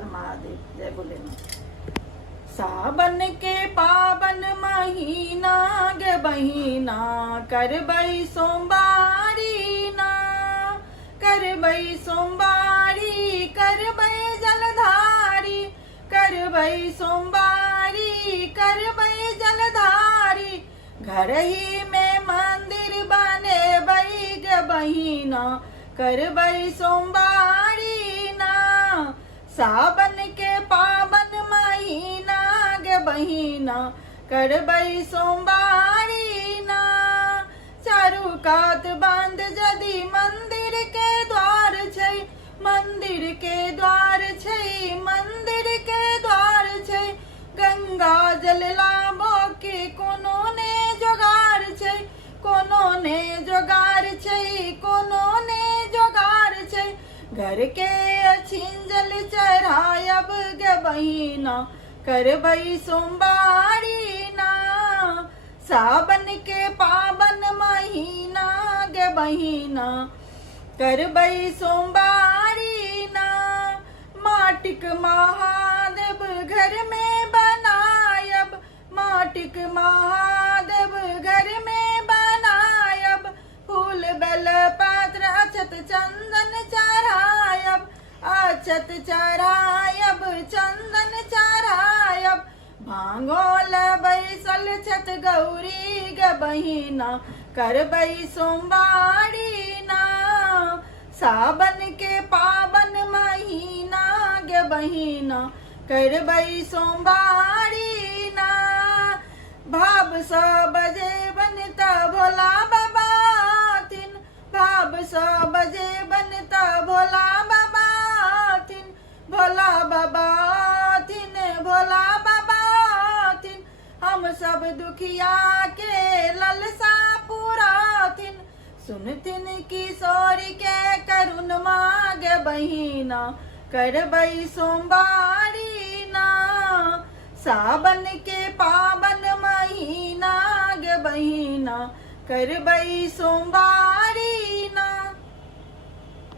हर महादेव। जय भोलेनाथ। सावन के पावन महीना गे बहिना करबई सोमवारी ना, करबई सोमवारी करबई जलधारी, करबई सोमवारी करबई जलधारी। घर ही में मंदिर बने बई गे बहिना करबई सोमवारी ना। सावन के पावन महीना गे बहिना करबई सोमवारी ना। चारू कात बंद जदि मंदिर के द्वार छै, मंदिर के द्वार छै, मंदिर के द्वार छै। गंगा जल लाबो के कोनो ने जोगार छै, कोनो ने जोगार छै, कोनो ने जोगार छै। घर के अछिन जल चढ़ायब गे बहिना करबई सोमवारी ना। सावन के पावन महीना गे बहिना करबई सोमवारी ना। माटिक महादेव घर में बनायब, माटिक महादेव घर में बनायब। फूल बेल पत्र अक्षत चंदन चढ़ायब, अक्षत चढ़ायब चंदन चढ़ायब। भांगोल बैसल छत गौरी गे बहिना करबई सोमवारी ना। सावन के पावन महीना गे बहिना करबई सोमवारी ना। भाव सौ बजे बनता भोला बाबा थिन, भाव सौ बजे बनता भोला बाबा थिन, भोला बाबा थिन, भोला बाबा थिन। हम सब दुखिया के ललसा पूरा थिन, सुनथिन किशोरी के करुण मागे बहिना करबई सोमवारी ना। सावन के पावन महीना गे बहिना करबई सोमवारी।